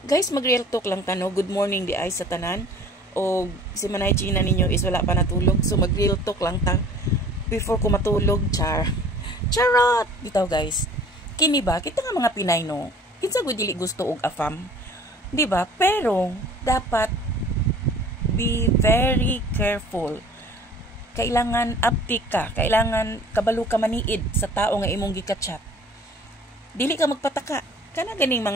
Guys, mag-real talk lang tano. Good morning di ay sa tanan. O si Manay Gina ninyo is wala pa natulog. So mag-real talk lang ta. Before ko matulog, charot! Bitaw guys. Kini ba? Kita nga mga Pinay no. Kinsa gud dili gusto og afam. Di ba? Pero dapat be very careful. Kailangan uptik ka. Kailangan kabalo ka maniid sa tao nga imong gikachat. Dili ka magpataka. Kana ganing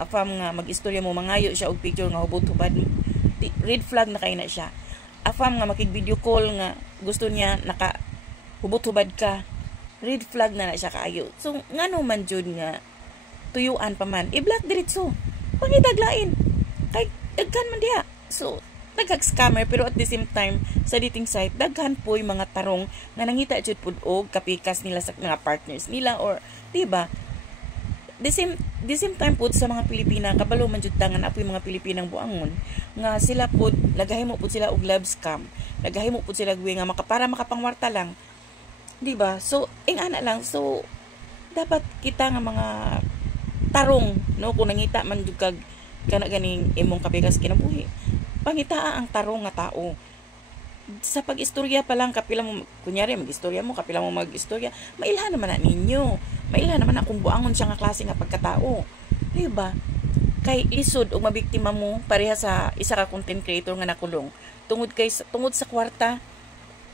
afam nga mag-istorya mo mangayo siya og picture nga hubot-hubad, red flag na kay na siya. Afam nga makig-video call nga gusto niya naka hubot-hubad ka, red flag na siya kaayo. So ngano man jud nga tuyuan pa man i-block diretso. Pangidaglain kay daghan man diha. So nagkag-scammer, pero at the same time sa dating site daghan po'y mga tarong nga nangita jud pud og kapikas nila sa mga partners nila, or di ba? The same time po sa mga Pilipina, kabalo man jud tangan apoy mga Pilipinang buangon nga sila po nagahimo po sila og love scam, nagahimo po sila nga para makapangwarta lang, di ba? So ana lang, so dapat kita nga mga tarong no, kung nangita man jud kag kana ganing imong kapikas kinabuhi, pangitaa ang tarong nga tao. Sa pag-istorya pa lang, kapila mo, kunyari mag-istorya mo, kapila mo mag-istorya, mailhan naman na ninyo. Mailhan naman na kung buangon siya nga klase nga pagkatao. Diba? Kay lisod o mabiktima mo, pareha sa isa ka content creator nga nakulong. Tungod sa kwarta,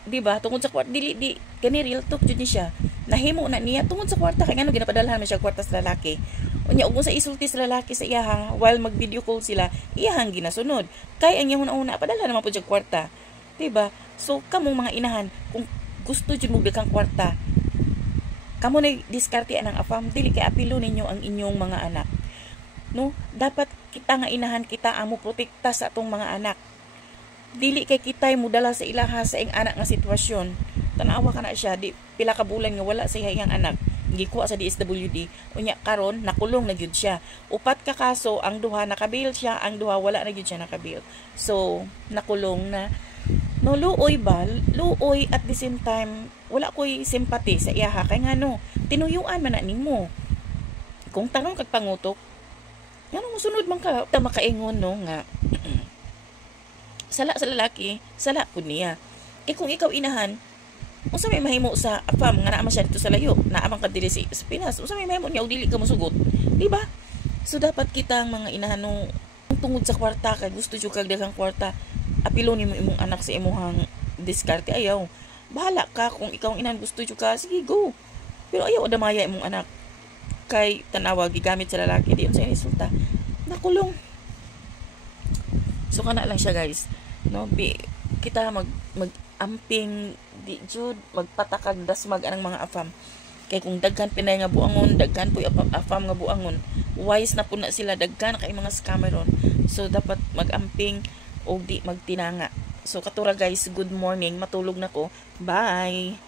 diba? Tungod sa kwarta, gani real talk dyan siya. Nahimo na niya, tungod sa kwarta, kaya nga ginapadalhan mo siya kwarta sa lalaki. Unya, kung sa isulti sa lalaki sa iyahang, while mag-video call sila, iyahang ginasunod. Kaya ang iyang una, padalhan naman po siya kwarta. Diba? So, kamong mga inahan, kung gusto dyan mo kang kwarta, kamo na diskarte ng afam, dili kay apilo ninyo ang inyong mga anak. No? Dapat kita nga inahan, kita amo protekta sa atong mga anak. Dili kay kitay mo dala sa ilaha sa ing anak nga sitwasyon. Tanawa ka na siya, di pila ka bulan nga wala sa iyang anak. Gikuha sa DSWD, unya karon nakulong na gyud siya. Upat ka kaso, ang duha nakabail siya, ang duha wala na gyud siya nakabail. So, nakulong na. No, luoy ba? Luoy at the same time, wala ko'y simpati sa iyaha. Kaya nga no, tinuyuan man na nimo. Kung tanong kag pangutok, ano mo sunod man ka, makaingon no, nga, sala sa lalaki, sala po niya. Kung ikaw inahan, kung sa may mahimo sa afam, nga naman siya dito sa layo, naamang ka dili sa Pinas, kung sa may mahimo niya, o dili ka musugot. Diba? So, dapat kita ang mga inahan no, tungod sa kwarta, kay gusto dyo kag daghang kwarta, apilo ni mo imong anak sa imuhang diskarte, ayaw. Bahala ka kung ikaw ang inan gusto jud ka, sige go. Pero ayaw adamaya imong anak kay tanawa gigamit sa lalaki diyon sa resulta. Nakulong. So kana lang siya guys. No, kita mag-amping di jud magpatakag dasmag anang mga afam. Kay kung daghan Pinay nga buangon, daghan po afam nga buangon, wise na po na sila, daghan kay mga scammer ron. So dapat mag-amping o di magtinanga. So katura guys, good morning, matulog na ko. Bye.